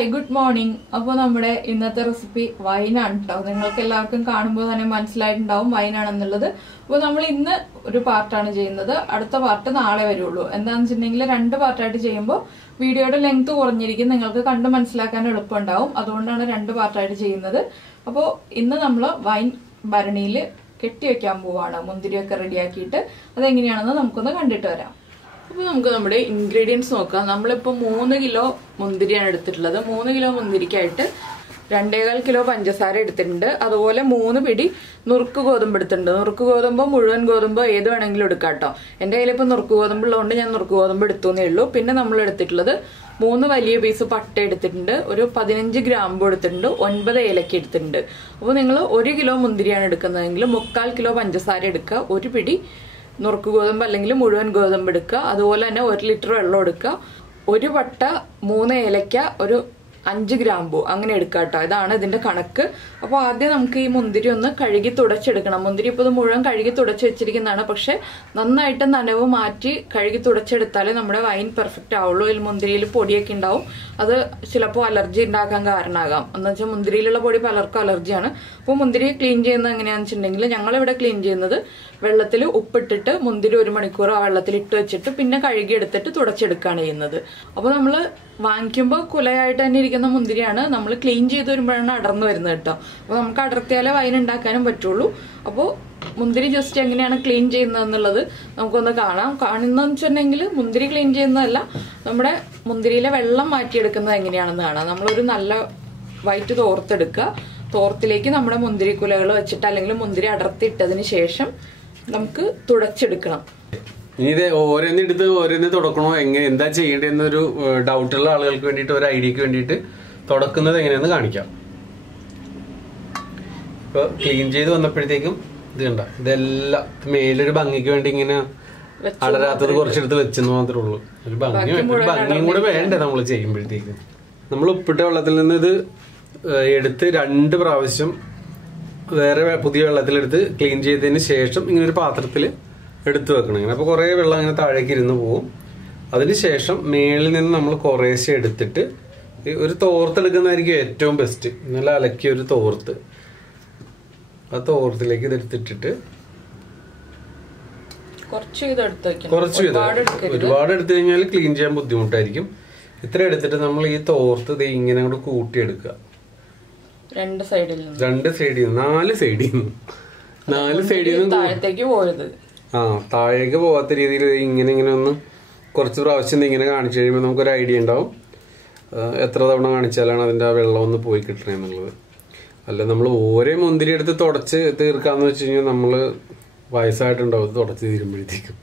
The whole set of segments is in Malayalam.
Hi good morning. അപ്പോൾ നമ്മുടെ ഇന്നത്തെ റെസിപ്പി വൈനാണ് കേട്ടോ. നിങ്ങൾക്ക് എല്ലാവർക്കും കാണുമ്പോൾ തന്നെ മനസ്സിലായിട്ടുണ്ടാവും വൈനാണെന്നുള്ളത്. അപ്പോൾ നമ്മൾ ഇന്ന് ഒരു പാർട്ടാണ് ചെയ്യുന്നത്, അടുത്ത പാർട്ട് നാളെ വരുള്ളൂ. എന്താണെന്ന് വെച്ചിട്ടുണ്ടെങ്കിൽ 2 പാർട്ടായിട്ട് ചെയ്യുമ്പോൾ വീഡിയോയുടെ ലെങ്ത് കുറഞ്ഞിരിക്കും, നിങ്ങൾക്ക് കണ്ട് മനസ്സിലാക്കാൻ എളുപ്പമുണ്ടാവും. അതുകൊണ്ടാണ് 2 പാർട്ടായിട്ട് ചെയ്യുന്നത്. അപ്പോൾ ഇന്ന് നമ്മൾ വൈൻ ഭരണിയിൽ കെട്ടിവെക്കാൻ പോവാണ്, മുന്തിരിയൊക്കെ റെഡിയാക്കിയിട്ട്. അതെങ്ങനെയാണെന്ന് നമുക്കൊന്ന് കണ്ടിട്ട് വരാം. അപ്പോൾ നമുക്ക് നമ്മുടെ ഇൻഗ്രീഡിയൻസ് നോക്കാം. നമ്മളിപ്പോൾ 3 കിലോ മുന്തിരിയാണ് എടുത്തിട്ടുള്ളത്. 3 കിലോ മുന്തിരിക്കായിട്ട് 2.25 കിലോ പഞ്ചസാര എടുത്തിട്ടുണ്ട്. അതുപോലെ 3 പിടി നുറുക്ക് ഗോതമ്പ് എടുത്തിട്ടുണ്ട്. നുറുക്ക് ഗോതമ്പോ മുഴുവൻ ഗോതമ്പോ ഏത് വേണമെങ്കിലും എടുക്കാം കേട്ടോ. എൻ്റെ കയ്യിൽ ഇപ്പോൾ നുറുക്ക് ഗോതമ്പ് ഉള്ളതുകൊണ്ട് ഞാൻ നുറുക്ക് ഗോതമ്പ് എടുത്തുന്നേ ഉള്ളൂ. പിന്നെ നമ്മൾ എടുത്തിട്ടുള്ളത് 3 വലിയ പീസ് പട്ട എടുത്തിട്ടുണ്ട്, ഒരു 15 ഗ്രാമ്പു എടുത്തിട്ടുണ്ട്, 9 ഏലക്ക എടുത്തിട്ടുണ്ട്. അപ്പോൾ നിങ്ങൾ 1 കിലോ മുന്തിരിയാണ് എടുക്കുന്നതെങ്കിൽ 3/4 കിലോ പഞ്ചസാര എടുക്കുക, 1 പിടി നുറുക്ക് ഗോതമ്പ് അല്ലെങ്കിൽ മുഴുവൻ ഗോതമ്പ് എടുക്കുക. അതുപോലെ തന്നെ 1 ലിറ്റർ വെള്ളം എടുക്കുക, 1 പട്ട, 3 ഏലക്ക, ഒരു 5 ഗ്രാമ്പു അങ്ങനെ എടുക്കുക കേട്ടോ. ഇതാണ് ഇതിന്റെ കണക്ക്. അപ്പോൾ ആദ്യം നമുക്ക് ഈ മുന്തിരി ഒന്ന് കഴുകി തുടച്ചെടുക്കണം. മുന്തിരി ഇപ്പോൾ ഇത് മുഴുവൻ കഴുകി തുടച്ച് വെച്ചിരിക്കുന്നതാണ്, പക്ഷെ നന്നായിട്ട് നനവ് മാറ്റി കഴുകി തുടച്ചെടുത്താലേ നമ്മുടെ വൈൻ പെർഫെക്റ്റ് ആവുള്ളൂ. ഇതിൽ മുന്തിരിയിൽ പൊടിയൊക്കെ ഉണ്ടാവും, അത് ചിലപ്പോൾ അലർജി ഉണ്ടാക്കാൻ കാരണമാകാം. എന്ന് വെച്ചാൽ മുന്തിരിയിലുള്ള പൊടി പലർക്കും അലർജിയാണ്. അപ്പോൾ മുന്തിരി ക്ലീൻ ചെയ്യുന്നത് എങ്ങനെയാണെന്ന് വെച്ചിട്ടുണ്ടെങ്കിൽ ഞങ്ങളിവിടെ ക്ലീൻ ചെയ്യുന്നത് വെള്ളത്തിൽ ഉപ്പിട്ടിട്ട് മുന്തിരി 1 മണിക്കൂർ ആ വെള്ളത്തിൽ ഇട്ട് വെച്ചിട്ട് പിന്നെ കഴുകി എടുത്തിട്ട് തുടച്ചെടുക്കുകയാണ് ചെയ്യുന്നത്. അപ്പോൾ നമ്മൾ വാങ്ങിക്കുമ്പോൾ കുലയായിട്ട് തന്നെ ഇരിക്കുന്ന മുന്തിരിയാണ്, നമ്മൾ ക്ലീൻ ചെയ്ത് വരുമ്പോഴാണ് അടർന്നു വരുന്നത് കേട്ടോ. അപ്പോൾ നമുക്ക് അടർത്തിയാലേ വൈൻ ഉണ്ടാക്കാനും പറ്റുള്ളൂ. അപ്പോൾ മുന്തിരി ജസ്റ്റ് എങ്ങനെയാണ് ക്ലീൻ ചെയ്യുന്നത് എന്നുള്ളത് നമുക്കൊന്ന് കാണാം. കാണുന്നതെന്ന് വെച്ചിട്ടുണ്ടെങ്കിൽ മുന്തിരി ക്ലീൻ ചെയ്യുന്നതല്ല, നമ്മുടെ മുന്തിരിയിലെ വെള്ളം മാറ്റിയെടുക്കുന്നത് എങ്ങനെയാണെന്ന് കാണാം. നമ്മളൊരു നല്ല വൈറ്റ് തോർത്തെടുക്കുക. തോർത്തിലേക്ക് നമ്മുടെ മുന്തിരി കുലകൾ വെച്ചിട്ട് അല്ലെങ്കിൽ മുന്തിരി അടർത്തിയിട്ടതിന് ശേഷം നമുക്ക് തുടച്ചെടുക്കണം. ഇനി ഇത് ഓരോന്നെടുത്ത് ഓരോന്ന് തുടക്കണോ, എന്താ ചെയ്യേണ്ടതെന്നൊരു ഡൗട്ടുള്ള ആളുകൾക്ക് വേണ്ടിയിട്ട്, ഒരു ഐഡിയക്ക് വേണ്ടിയിട്ട് തുടക്കുന്നത് എങ്ങനെയാന്ന് കാണിക്കാം. ഇപ്പൊ ക്ലീൻ ചെയ്ത് വന്നപ്പോഴത്തേക്കും ഇത് കണ്ട, ഇതെല്ലാം മേലൊരു ഭംഗിക്ക് വേണ്ടി ഇങ്ങനെ അടരാത്തത് കുറച്ചെടുത്ത് വെച്ചെന്ന് മാത്രമേ ഉള്ളൂ. ഒരു ഭംഗിയും കൂടെ വേണ്ടേ നമ്മൾ ചെയ്യുമ്പോഴത്തേക്കും. നമ്മൾ ഉപ്പിട്ട വെള്ളത്തിൽ നിന്ന് ഇത് എടുത്ത് 2 പ്രാവശ്യം വേറെ പുതിയ വെള്ളത്തിലെടുത്ത് ക്ലീൻ ചെയ്തതിന് ശേഷം ഇങ്ങനെ ഒരു പാത്രത്തിൽ എടുത്തു വെക്കണം. ഇങ്ങനെ അപ്പോൾ കുറേ വെള്ളം അങ്ങനെ താഴേക്ക് ഇരുന്ന് പോവും. അതിനുശേഷം മേളിൽ നിന്ന് നമ്മൾ കുറേശ്ശെ എടുത്തിട്ട് ഒരു തോർത്തെടുക്കുന്നതായിരിക്കും ഏറ്റവും ബെസ്റ്റ്. നല്ല അലക്കിയ ഒരു തോർത്ത്, ആ തോർത്തിലേക്ക് ഇതെടുത്തിട്ടിട്ട് കുറച്ച് ഒരുപാട് എടുത്തു കഴിഞ്ഞാൽ ക്ലീൻ ചെയ്യാൻ ബുദ്ധിമുട്ടായിരിക്കും. ഇത്ര എടുത്തിട്ട് നമ്മൾ ഈ തോർത്ത് ഇങ്ങനെ അങ്ങോട്ട് കൂട്ടിയെടുക്കുക. 2 സൈഡിൽ നിന്ന് 4 സൈഡിൽ നിന്ന് താഴത്തേക്ക് പോയത് താഴേക്ക് പോകാത്ത രീതിയിൽ ഇങ്ങനെ ഒന്ന് കുറച്ച് പ്രാവശ്യം ഇങ്ങനെ കാണിച്ചു കഴിയുമ്പോൾ നമുക്കൊരു ഐഡിയ ഉണ്ടാവും എത്ര തവണ കാണിച്ചാലാണ് അതിൻ്റെ ആ വെള്ളം ഒന്ന് പോയി കിട്ടണേ എന്നുള്ളത്. അല്ല നമ്മൾ ഓരോ മുന്തിരി എടുത്ത് തുടച്ച് തീർക്കാന്ന് വെച്ച് കഴിഞ്ഞാൽ നമ്മൾ വയസ്സായിട്ടുണ്ടാവും തുടച്ച് തീരുമ്പോഴത്തേക്കും.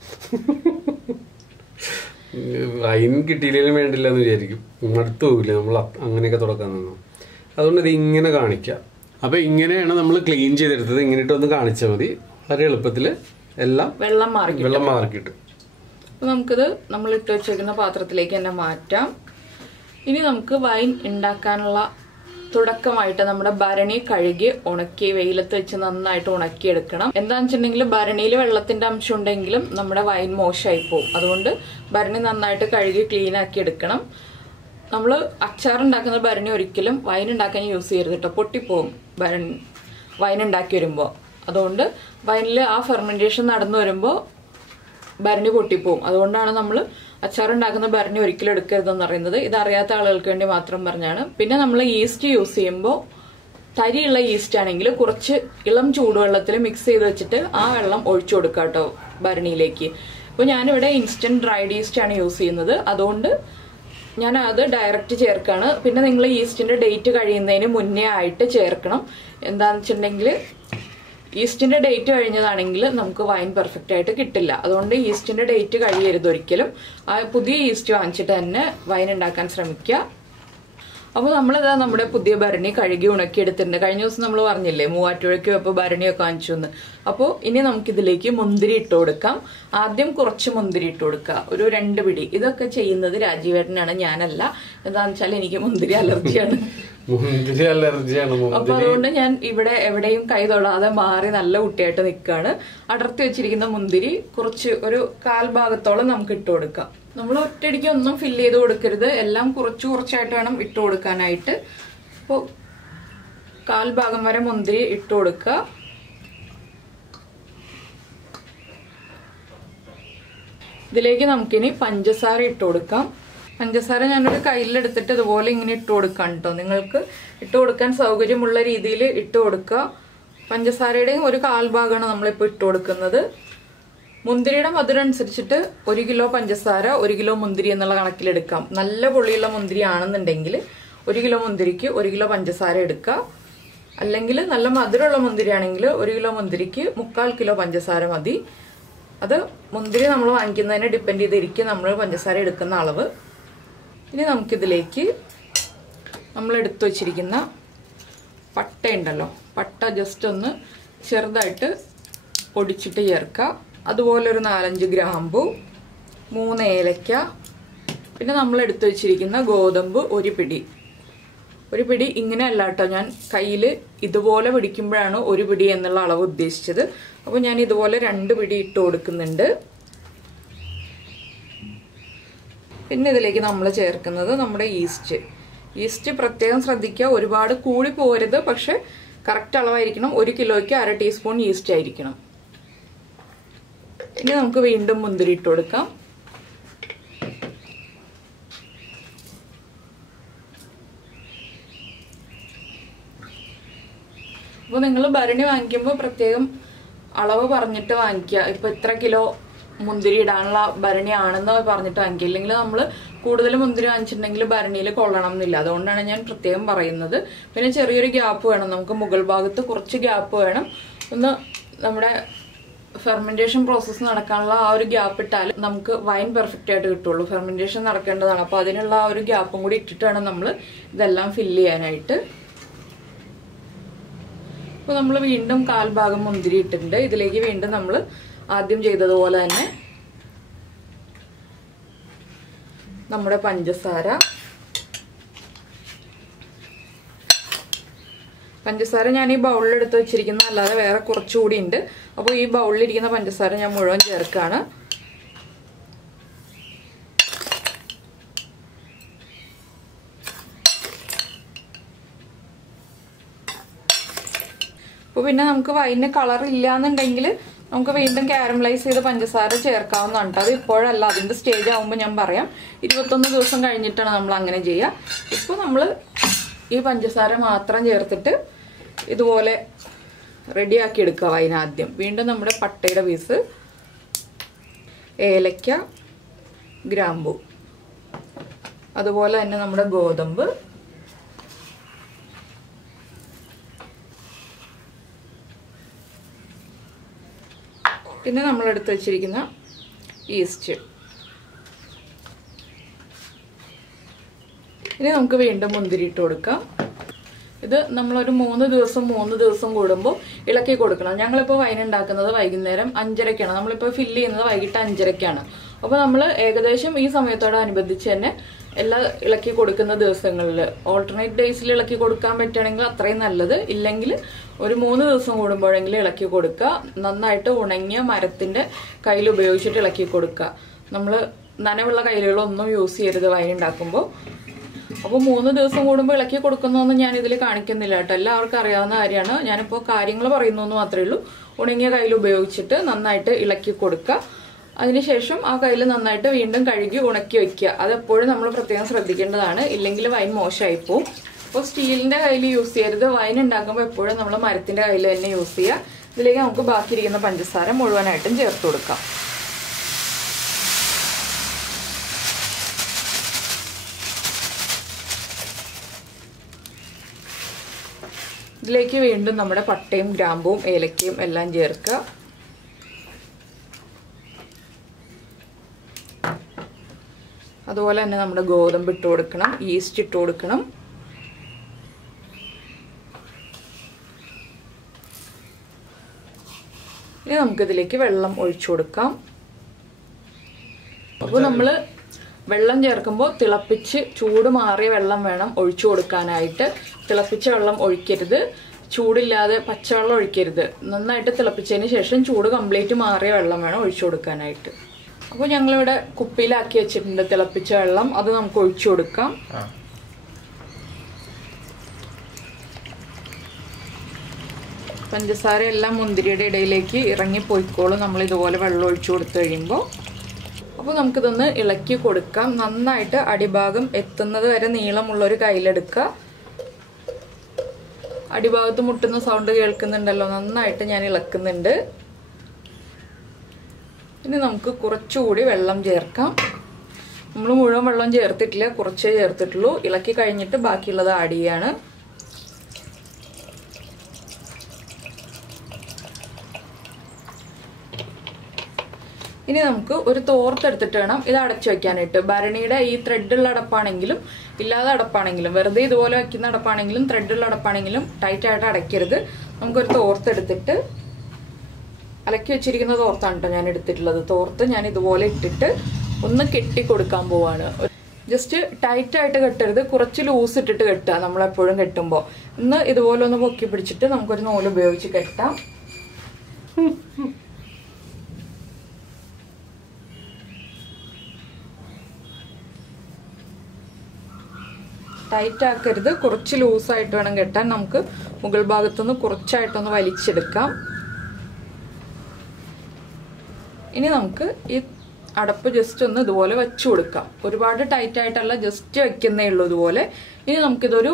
വൈൻ കിട്ടിയില്ലെങ്കിലും വേണ്ടില്ല എന്ന് വിചാരിക്കും, മടുത്തു പോകില്ല നമ്മൾ അങ്ങനെയൊക്കെ തുടക്കാൻ നിന്നു. അതുകൊണ്ട് ഇത് ഇങ്ങനെ കാണിക്കാം. അപ്പൊ ഇങ്ങനെയാണ് നമ്മൾ ക്ലീൻ ചെയ്തെടുത്തത്. ഇങ്ങനെ ഇട്ടൊന്ന് കാണിച്ചാൽ മതി, വളരെ എളുപ്പത്തിൽ എല്ലാം വെള്ളം മാറിക്കിട്ടും. അപ്പൊ നമുക്കിത് നമ്മൾ ഇട്ട് വെച്ചേക്കുന്ന പാത്രത്തിലേക്ക് തന്നെ മാറ്റാം. ഇനി നമുക്ക് വൈൻ ഉണ്ടാക്കാനുള്ള തുടക്കമായിട്ട് നമ്മുടെ ഭരണി കഴുകി ഉണക്കി വെയിലത്ത് വെച്ച് നന്നായിട്ട് ഉണക്കിയെടുക്കണം. എന്താണെന്ന് വെച്ചിട്ടുണ്ടെങ്കിൽ ഭരണിയിൽ വെള്ളത്തിന്റെ അംശം ഉണ്ടെങ്കിലും നമ്മുടെ വൈൻ മോശമായി പോകും. അതുകൊണ്ട് ഭരണി നന്നായിട്ട് കഴുകി ക്ലീൻ ആക്കി എടുക്കണം. നമ്മൾ അച്ചാറുണ്ടാക്കുന്ന ഭരണി ഒരിക്കലും വൈൻ ഉണ്ടാക്കാൻ യൂസ് ചെയ്യരുത് കേട്ടോ, പൊട്ടിപ്പോവും വൈൻ ഉണ്ടാക്കി വരുമ്പോൾ. അതുകൊണ്ട് വൈനിൽ ആ ഫെർമെന്റേഷൻ നടന്നു വരുമ്പോൾ ഭരണി പൊട്ടിപ്പോവും. അതുകൊണ്ടാണ് നമ്മൾ അച്ചാറുണ്ടാക്കുന്ന ഭരണി ഒരിക്കലും എടുക്കരുതെന്ന് പറയുന്നത്. ഇതറിയാത്ത ആളുകൾക്ക് വേണ്ടി മാത്രം പറഞ്ഞാണ്. പിന്നെ നമ്മൾ ഈസ്റ്റ് യൂസ് ചെയ്യുമ്പോൾ തരിയുള്ള ഈസ്റ്റ് ആണെങ്കിൽ കുറച്ച് ഇളം ചൂടുവെള്ളത്തിൽ മിക്സ് ചെയ്ത് വെച്ചിട്ട് ആ വെള്ളം ഒഴിച്ചു കൊടുക്കുക കേട്ടോ ഭരണിയിലേക്ക്. ഇപ്പോൾ ഞാനിവിടെ ഇൻസ്റ്റന്റ് ഡ്രൈഡ് ഈസ്റ്റ് ആണ് യൂസ് ചെയ്യുന്നത്, അതുകൊണ്ട് ഞാൻ അത് ഡയറക്റ്റ് ചേർക്കാണ്. പിന്നെ നിങ്ങൾ ഈസ്റ്റിന്റെ ഡേറ്റ് കഴിയുന്നതിന് മുന്നേ ആയിട്ട് ചേർക്കണം. എന്താണെന്ന് വെച്ചിട്ടുണ്ടെങ്കിൽ ഈസ്റ്റിന്റെ ഡേറ്റ് കഴിഞ്ഞതാണെങ്കിൽ നമുക്ക് വൈൻ പെർഫെക്റ്റ് ആയിട്ട് കിട്ടില്ല. അതുകൊണ്ട് ഈസ്റ്റിന്റെ ഡേറ്റ് കഴിയരുത് ഒരിക്കലും. ആ പുതിയ ഈസ്റ്റ് വാങ്ങിച്ചിട്ട് തന്നെ വൈൻ ഉണ്ടാക്കാൻ ശ്രമിക്കുക. അപ്പോൾ നമ്മളിതാ നമ്മുടെ പുതിയ ഭരണി കഴുകി ഉണക്കിയെടുത്തിട്ടുണ്ട്. കഴിഞ്ഞ ദിവസം നമ്മൾ പറഞ്ഞില്ലേ മൂവാറ്റുപുഴയ്ക്ക് ഇപ്പോൾ ഭരണിയൊക്കെ വാങ്ങിച്ചു എന്ന്. അപ്പോൾ ഇനി നമുക്കിതിലേക്ക് മുന്തിരി ഇട്ട് കൊടുക്കാം. ആദ്യം കുറച്ച് മുന്തിരി ഇട്ട് കൊടുക്കുക, ഒരു 2 പിടി. ഇതൊക്കെ ചെയ്യുന്നത് രാജീവേട്ടനാണ്, ഞാനല്ല. എന്താണെന്ന് വെച്ചാൽ എനിക്ക് മുന്തിരി അലർജിയാണ്. മുന്തിരി അലർജിയാണ്. അപ്പൊ അതുകൊണ്ട് ഞാൻ ഇവിടെ എവിടെയും കൈ തൊടാതെ മാറി നല്ല കുട്ടിയായിട്ട് നിൽക്കുകയാണ്. അടർത്തി വെച്ചിരിക്കുന്ന മുന്തിരി കുറച്ച് ഒരു 1/4 ഭാഗത്തോളം നമുക്ക് ഇട്ട് കൊടുക്കാം. നമ്മൾ ഒറ്റയടിക്ക് ഒന്നും ഫില്ല് ചെയ്ത് കൊടുക്കരുത്, എല്ലാം കുറച്ച് കുറച്ചായിട്ട് വേണം ഇട്ട് കൊടുക്കാനായിട്ട്. അപ്പോൾ 1/4 ഭാഗം വരെ മുന്തിരി ഇട്ട് കൊടുക്കുക. ഇതിലേക്ക് നമുക്കിനി പഞ്ചസാര ഇട്ട് കൊടുക്കാം. പഞ്ചസാര ഞാനൊരു കയ്യിലെടുത്തിട്ട് ഇതുപോലെ ഇങ്ങനെ ഇട്ട് കൊടുക്കാം കേട്ടോ. നിങ്ങൾക്ക് ഇട്ട് കൊടുക്കാൻ സൗകര്യമുള്ള രീതിയിൽ ഇട്ട് കൊടുക്കുക. പഞ്ചസാരയുടെയും ഒരു 1/4 ഭാഗമാണ് നമ്മളിപ്പോൾ ഇട്ട് കൊടുക്കുന്നത്. മുന്തിരിയുടെ മധുരം അനുസരിച്ചിട്ട് 1 കിലോ പഞ്ചസാര 1 കിലോ മുന്തിരി എന്നുള്ള കണക്കിലെടുക്കാം. നല്ല പൊള്ളിയുള്ള മുന്തിരി ആണെന്നുണ്ടെങ്കിൽ 1 കിലോ മുന്തിരിക്ക് 1 കിലോ പഞ്ചസാര എടുക്കുക. അല്ലെങ്കിൽ നല്ല മധുരമുള്ള മുന്തിരി ആണെങ്കിൽ 1 കിലോ മുന്തിരിക്ക് 3/4 കിലോ പഞ്ചസാര മതി. അത് മുന്തിരി നമ്മൾ വാങ്ങിക്കുന്നതിനെ ഡിപ്പെൻഡ് ചെയ്തിരിക്കും നമ്മൾ പഞ്ചസാര എടുക്കുന്ന അളവ്. ഇനി നമുക്കിതിലേക്ക് നമ്മൾ എടുത്തു വച്ചിരിക്കുന്ന പട്ട ഉണ്ടല്ലോ, പട്ട ജസ്റ്റ് ഒന്ന് ചെറുതായിട്ട് പൊടിച്ചിട്ട് ചേർക്കുക. അതുപോലെ ഒരു 4-5 ഗ്രാമ്പു, 3 ഏലക്ക, പിന്നെ നമ്മൾ എടുത്തു വെച്ചിരിക്കുന്ന ഗോതമ്പ് ഒരു പിടി ഇങ്ങനെ അല്ല കേട്ടോ, ഞാൻ കയ്യിൽ ഇതുപോലെ പിടിക്കുമ്പോഴാണ് 1 പിടി എന്നുള്ള അളവ് ഉദ്ദേശിച്ചത്. അപ്പോൾ ഞാൻ ഇതുപോലെ 2 പിടി ഇട്ട് കൊടുക്കുന്നുണ്ട്. പിന്നെ ഇതിലേക്ക് നമ്മൾ ചേർക്കുന്നത് നമ്മുടെ ഈസ്റ്റ് പ്രത്യേകം ശ്രദ്ധിക്കുക, ഒരുപാട് കൂടി പോരുത്, പക്ഷെ കറക്റ്റ് അളവായിരിക്കണം. 1 കിലോയ്ക്ക് 1/2 ടീസ്പൂൺ ഈസ്റ്റ് ആയിരിക്കണം. ഇനി നമുക്ക് വീണ്ടും മുന്തിരി ഇട്ട് കൊടുക്കാം. അപ്പോൾ നിങ്ങൾ ഭരണി വാങ്ങിക്കുമ്പോൾ പ്രത്യേകം അളവ് പറഞ്ഞിട്ട് വാങ്ങിക്കുക. ഇപ്പം ഇത്ര കിലോ മുന്തിരി ഇടാനുള്ള ഭരണിയാണെന്ന് പറഞ്ഞിട്ട് വാങ്ങിക്കുക. ഇല്ലെങ്കിൽ നമ്മൾ കൂടുതൽ മുന്തിരി വാങ്ങിച്ചിട്ടുണ്ടെങ്കിൽ ഭരണിയിൽ കൊള്ളണം എന്നില്ല. അതുകൊണ്ടാണ് ഞാൻ പ്രത്യേകം പറയുന്നത്. പിന്നെ ചെറിയൊരു ഗ്യാപ്പ് വേണം, നമുക്ക് മുകൾ ഭാഗത്ത് കുറച്ച് ഗ്യാപ്പ് വേണം. ഒന്ന് നമ്മുടെ ഫെർമെന്റേഷൻ പ്രോസസ്സ് നടക്കാനുള്ള ആ ഒരു ഗ്യാപ്പ് ഇട്ടാൽ നമുക്ക് വൈൻ പെർഫെക്റ്റ് ആയിട്ട് കിട്ടുള്ളൂ. ഫെർമെന്റേഷൻ നടക്കേണ്ടതാണ്. അപ്പോൾ അതിനുള്ള ആ ഒരു ഗ്യാപ്പും കൂടി ഇട്ടിട്ട് വേണം നമ്മൾ ഇതെല്ലാം ഫില്ല് ചെയ്യാനായിട്ട്. അപ്പോൾ നമ്മൾ വീണ്ടും 1/4 ഭാഗം മുന്തിരി ഇട്ടിട്ടുണ്ട്. ഇതിലേക്ക് വീണ്ടും നമ്മൾ ആദ്യം ചെയ്തതുപോലെ തന്നെ നമ്മുടെ പഞ്ചസാര ഞാൻ ഈ ബൗളിൽ എടുത്ത് വെച്ചിരിക്കുന്ന അല്ലാതെ വേറെ കുറച്ചുകൂടി ഉണ്ട്. അപ്പോൾ ഈ ബൗളിലിരിക്കുന്ന പഞ്ചസാര ഞാൻ മുഴുവൻ ചേർക്കുകയാണ്. അപ്പോൾ പിന്നെ നമുക്ക് വൈന് കളർ ഇല്ലാന്നുണ്ടെങ്കിൽ നമുക്ക് വീണ്ടും കാരമലൈസ് ചെയ്ത് പഞ്ചസാര ചേർക്കാവുന്നതാണ്. അത് ഇപ്പോഴല്ല, അതിൻ്റെ സ്റ്റേജ് ആകുമ്പോൾ ഞാൻ പറയാം. 21 ദിവസം കഴിഞ്ഞിട്ടാണ് നമ്മൾ അങ്ങനെ ചെയ്യുക. ഇപ്പോൾ നമ്മൾ ഈ പഞ്ചസാര മാത്രം ചേർത്തിട്ട് ഇതുപോലെ റെഡിയാക്കി എടുക്കുക വൈൻ ആദ്യം. വീണ്ടും നമ്മുടെ പട്ടയുടെ പീസ്, ഏലക്ക, ഗ്രാമ്പു, അതുപോലെ തന്നെ നമ്മുടെ ഗോതമ്പ്, പിന്നെ നമ്മൾ എടുത്ത് വെച്ചിരിക്കുന്ന ഈസ്റ്റ്. ഇനി നമുക്ക് വീണ്ടും മുന്തിരി ഇട്ട് കൊടുക്കാം. ഇത് നമ്മളൊരു 3 ദിവസം കൂടുമ്പോൾ ഇളക്കി കൊടുക്കണം. ഞങ്ങളിപ്പോൾ വൈൻ ഉണ്ടാക്കുന്നത് വൈകുന്നേരം 5:30ക്കാണ്. നമ്മളിപ്പോൾ ഫില്ല് ചെയ്യുന്നത് വൈകിട്ട് 5:30ക്കാണ്. അപ്പോൾ നമ്മൾ ഏകദേശം ഈ സമയത്തോടനുബന്ധിച്ച് തന്നെ എല്ലാം ഇളക്കി കൊടുക്കുന്ന ദിവസങ്ങളിൽ ഓൾട്ടർനേറ്റ് ഡേയ്സിൽ ഇളക്കി കൊടുക്കാൻ പറ്റുകയാണെങ്കിൽ അത്രയും നല്ലത്. ഇല്ലെങ്കിൽ ഒരു 3 ദിവസം കൂടുമ്പോഴെങ്കിലും ഇളക്കി കൊടുക്കുക. നന്നായിട്ട് ഉണങ്ങിയ മരത്തിന്റെ കയ്യിൽ ഉപയോഗിച്ചിട്ട് ഇളക്കി കൊടുക്കുക. നമ്മൾ നനവുള്ള കയ്യിലുകളൊന്നും യൂസ് ചെയ്യരുത് വൈൻ ഉണ്ടാക്കുമ്പോൾ. അപ്പോൾ 3 ദിവസം കൂടുമ്പോൾ ഇളക്കി കൊടുക്കുന്നതൊന്നും ഞാൻ ഇതിൽ കാണിക്കുന്നില്ല കേട്ടോ, എല്ലാവർക്കും അറിയാവുന്ന കാര്യമാണ്. ഞാനിപ്പോൾ കാര്യങ്ങൾ പറയുന്നു എന്ന് മാത്രമേ ഉള്ളൂ. ഉണങ്ങിയ കയ്യിൽ ഉപയോഗിച്ചിട്ട് നന്നായിട്ട് ഇളക്കി കൊടുക്കുക. അതിനുശേഷം ആ കയ്യിൽ നന്നായിട്ട് വീണ്ടും കഴുകി ഉണക്കി വെക്കുക. അതെപ്പോഴും നമ്മൾ പ്രത്യേകം ശ്രദ്ധിക്കേണ്ടതാണ്, ഇല്ലെങ്കിൽ വൈൻ മോശമായി പോവും. അപ്പോൾ സ്റ്റീലിന്റെ കയ്യിൽ യൂസ് ചെയ്യരുത്. വൈൻ ഉണ്ടാക്കുമ്പോൾ എപ്പോഴും നമ്മൾ മരത്തിന്റെ കയ്യിൽ തന്നെ യൂസ് ചെയ്യുക. ഇതിലേക്ക് നമുക്ക് ബാക്കിയിരിക്കുന്ന പഞ്ചസാര മുഴുവനായിട്ടും ചേർത്ത് കൊടുക്കാം. ഇതിലേക്ക് വീണ്ടും നമ്മുടെ പട്ടയും ഗ്രാമ്പും ഏലക്കയും എല്ലാം ചേർക്കുക. അതുപോലെ തന്നെ നമ്മുടെ ഗോതമ്പ് ഇട്ട് കൊടുക്കണം, ഈസ്റ്റ് ഇട്ട് കൊടുക്കണം. ഇനി നമുക്കിതിലേക്ക് വെള്ളം ഒഴിച്ചു കൊടുക്കാം. അപ്പോൾ നമ്മൾ വെള്ളം ചേർക്കുമ്പോൾ തിളപ്പിച്ച് ചൂട് മാറിയ വെള്ളം വേണം ഒഴിച്ചു കൊടുക്കാനായിട്ട്. തിളപ്പിച്ച വെള്ളം ഒഴിക്കരുത്, ചൂടില്ലാതെ പച്ചവെള്ളം ഒഴിക്കരുത്. നന്നായിട്ട് തിളപ്പിച്ചതിന് ശേഷം ചൂട് കംപ്ലീറ്റ് മാറിയ വെള്ളം വേണം ഒഴിച്ചു കൊടുക്കാനായിട്ട്. അപ്പോൾ ഞങ്ങളിവിടെ കുപ്പിയിലാക്കി വെച്ചിട്ടുണ്ട് തിളപ്പിച്ച വെള്ളം. അത് നമുക്ക് ഒഴിച്ചു കൊടുക്കാം. പഞ്ചസാര എല്ലാം മുന്തിരിയുടെ ഇടയിലേക്ക് ഇറങ്ങിപ്പോയിക്കോളും നമ്മൾ ഇതുപോലെ വെള്ളം ഒഴിച്ചു കൊടുത്തു കഴിയുമ്പോൾ. അപ്പോൾ നമുക്കിതൊന്ന് ഇളക്കി കൊടുക്കാം. നന്നായിട്ട് അടിഭാഗം എത്തുന്നത് വരെ നീളമുള്ളൊരു കയ്യിലെടുക്കുക. അടിഭാഗത്ത് മുട്ടുന്ന സൗണ്ട് കേൾക്കുന്നുണ്ടല്ലോ, നന്നായിട്ട് ഞാൻ ഇളക്കുന്നുണ്ട്. ഇനി നമുക്ക് കുറച്ചുകൂടി വെള്ളം ചേർക്കാം. നമ്മൾ മുഴുവൻ വെള്ളം ചേർത്തിട്ടില്ല, കുറച്ചേ ചേർത്തിട്ടുള്ളൂ. ഇളക്കി കഴിഞ്ഞിട്ട് ബാക്കിയുള്ളത് ആഡ് ചെയ്യാണ്. ഇനി നമുക്ക് ഒരു തോർത്തെടുത്തിട്ട് വേണം ഇത് അടച്ചു വെക്കാനായിട്ട്. ഭരണിയുടെ ഈ ത്രെഡുള്ള അടപ്പാണെങ്കിലും ഇല്ലാതെ അടപ്പാണെങ്കിലും, വെറുതെ ഇതുപോലെ വെക്കുന്ന അടപ്പാണെങ്കിലും ത്രെഡുള്ള അടപ്പാണെങ്കിലും ടൈറ്റായിട്ട് അടയ്ക്കരുത്. നമുക്കൊരു തോർത്തെടുത്തിട്ട്, അലക്കി വെച്ചിരിക്കുന്ന തോർത്താണ് കേട്ടോ ഞാൻ എടുത്തിട്ടുള്ളത്. തോർത്ത് ഞാൻ ഇതുപോലെ ഇട്ടിട്ട് ഒന്ന് കെട്ടി കൊടുക്കാൻ പോവാണ്. ജസ്റ്റ് ടൈറ്റായിട്ട് കെട്ടരുത്, കുറച്ച് ലൂസ് ഇട്ടിട്ട് കെട്ടുക നമ്മളെപ്പോഴും കെട്ടുമ്പോൾ. ഇന്ന് ഇതുപോലെ ഒന്ന് പൊക്കി പിടിച്ചിട്ട് നമുക്കൊരു നൂല് ഉപയോഗിച്ച് കെട്ടാം. ടൈറ്റ് ആക്കരുത്, കുറച്ച് ലൂസായിട്ട് വേണം കെട്ടാൻ. നമുക്ക് മുകൾ ഭാഗത്തുനിന്ന് കുറച്ചായിട്ടൊന്ന് വലിച്ചെടുക്കാം. ഇനി നമുക്ക് ഈ അടപ്പ് ജസ്റ്റ് ഒന്ന് ഇതുപോലെ വെച്ചു കൊടുക്കാം. ഒരുപാട് ടൈറ്റ് ആയിട്ടല്ല, ജസ്റ്റ് വെക്കുന്നേ ഉള്ളൂ ഇതുപോലെ. ഇനി നമുക്കിതൊരു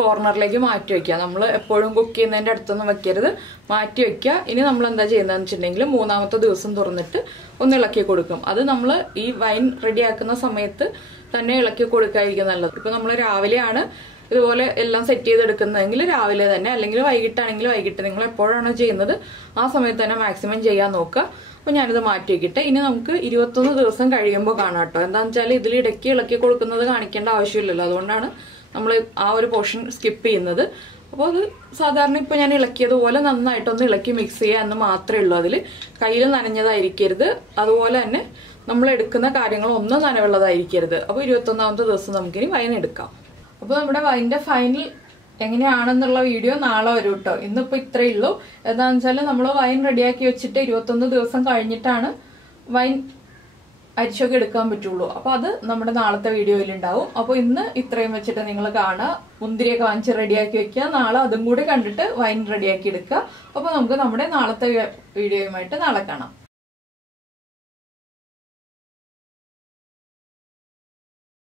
കോർണറിലേക്ക് മാറ്റി വെക്കുക. നമ്മൾ എപ്പോഴും കുക്ക് ചെയ്യുന്നതിൻ്റെ അടുത്തൊന്നും വെക്കരുത്, മാറ്റി വെക്കുക. ഇനി നമ്മൾ എന്താ ചെയ്യുന്നതെന്ന് വെച്ചിട്ടുണ്ടെങ്കിൽ 3-ാമത്തെ ദിവസം തുറന്നിട്ട് ഒന്ന് ഇളക്കി കൊടുക്കും. അത് നമ്മൾ ഈ വൈൻ റെഡിയാക്കുന്ന സമയത്ത് തന്നെ ഇളക്കി കൊടുക്കാതിരിക്കും നല്ലത്. ഇപ്പൊ നമ്മൾ രാവിലെയാണ് ഇതുപോലെ എല്ലാം സെറ്റ് ചെയ്തെടുക്കുന്നതെങ്കിൽ രാവിലെ തന്നെ, അല്ലെങ്കിൽ വൈകിട്ടാണെങ്കിൽ വൈകിട്ട്, നിങ്ങൾ എപ്പോഴാണോ ചെയ്യുന്നത് ആ സമയത്ത് തന്നെ മാക്സിമം ചെയ്യാൻ നോക്കുക. അപ്പൊ ഞാനിത് മാറ്റി വെക്കട്ടെ. ഇനി നമുക്ക് 21 ദിവസം കഴിയുമ്പോൾ കാണാം കേട്ടോ. എന്താണെന്ന് വെച്ചാൽ ഇതിൽ ഇടയ്ക്ക് ഇളക്കി കൊടുക്കുന്നത് കാണിക്കേണ്ട ആവശ്യമില്ലല്ലോ, അതുകൊണ്ടാണ് നമ്മൾ ആ ഒരു പോർഷൻ സ്കിപ്പ് ചെയ്യുന്നത്. അപ്പോൾ അത് സാധാരണ ഇപ്പൊ ഞാൻ ഇളക്കിയതുപോലെ നന്നായിട്ടൊന്ന് ഇളക്കി മിക്സ് ചെയ്യുക എന്ന് മാത്രമേ ഉള്ളൂ. അതിൽ കയ്യിൽ നനഞ്ഞതായിരിക്കരുത്, അതുപോലെ തന്നെ നമ്മൾ എടുക്കുന്ന കാര്യങ്ങളൊന്നും നനവുള്ളതായിരിക്കരുത്. അപ്പോൾ 21-ാമത്തെ ദിവസം നമുക്കിനി വൈൻ എടുക്കാം. അപ്പോൾ നമ്മുടെ വൈൻ്റെ ഫൈനൽ എങ്ങനെയാണെന്നുള്ള വീഡിയോ നാളെ വരും കേട്ടോ. ഇന്നിപ്പോൾ ഇത്രയേ ഉള്ളൂ. എന്താണെന്ന് വെച്ചാൽ നമ്മൾ വൈൻ റെഡിയാക്കി വെച്ചിട്ട് 21 ദിവസം കഴിഞ്ഞിട്ടാണ് വൈൻ അരിച്ചൊക്കെ എടുക്കാൻ പറ്റുള്ളൂ. അപ്പോൾ അത് നമ്മുടെ നാളത്തെ വീഡിയോയിൽ ഉണ്ടാവും. അപ്പോൾ ഇന്ന് ഇത്രയും വെച്ചിട്ട് നിങ്ങൾ കാണുക, മുന്തിരിയൊക്കെ വാങ്ങിച്ച് റെഡിയാക്കി വെക്കുക. നാളെ അതും കൂടി കണ്ടിട്ട് വൈൻ റെഡിയാക്കി എടുക്കുക. അപ്പോൾ നമുക്ക് നമ്മുടെ നാളത്തെ വീഡിയോയുമായിട്ട് നാളെ കാണാം.